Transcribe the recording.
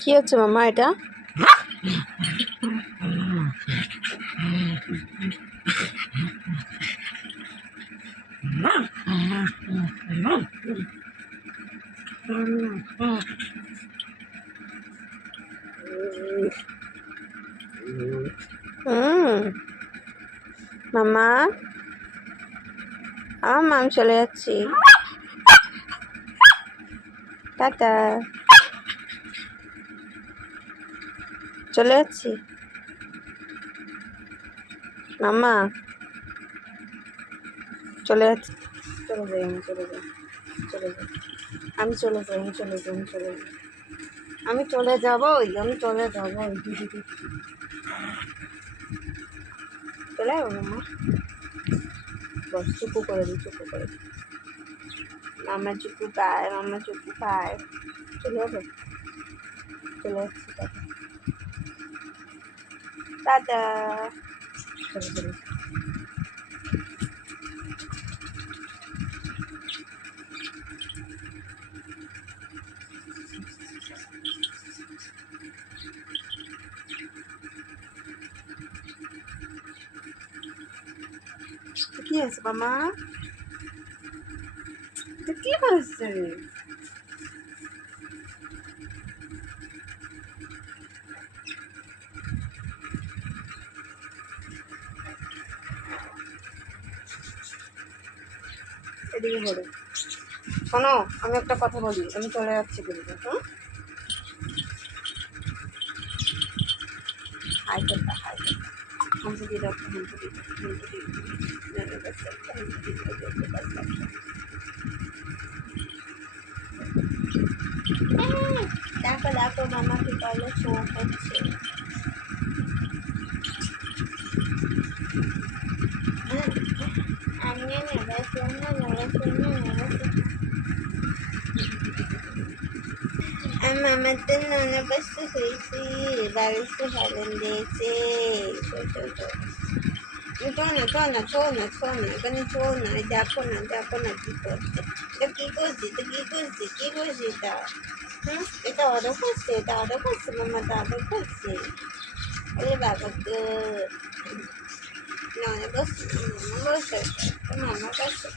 কি হচ্ছে মামা এটা? মামা, আমার মাম চলে যাচ্ছি। টাটা, চলে যাচ্ছি মামা, চলে যাচ্ছি। চলে যাই, আমি চলে যাই, চলে যাই, আমি চলে যাই, আমি চলে যাই, আমি চলে যাই, আমি চলে যাবোই, আমি চলে যাবোই। চলে যাবো মামা, বস চুপু করে দিই, চুপু করে দিই। মামা চুপু পায়, মামা চুপু পায়। চলে যাবো, চলে যাচ্ছি। টাটা, চলে চলে। কি হয়েছে মামা? কি হয়েছে? এদিকে বলো। শোনো, আমি একটা কথা বলি, আমি চলে যাচ্ছি কিন্তু। হ্যাঁ, হাই করতা, হাই করতা। हमको भी रखो, हमको भी, हमको भी। मैंने बस रखा, हमको भी रखो, बस रखो। দেখো দেখো, মামাকে বলো শো করছে। আমি নেবে শোনো, নেবে শোনো, নেবে শোনো। আমি মামার তো নানা পাশে হয়েছি, বাড়িতে হেলেন দিয়েছে। ছো না, ছো না, ছো না, ছো না, এখানে ছো না, দেখো না, দেখো না কি করছে। এটা কি করছি, এটা কি করছি, কি করছি এটা? হুম, এটা অর্ডার করছে, এটা অর্ডার করছে, মামাটা অর্ডার করছে। ওরে বাবা গো, না বসে, মামা বসে, মামা বসে।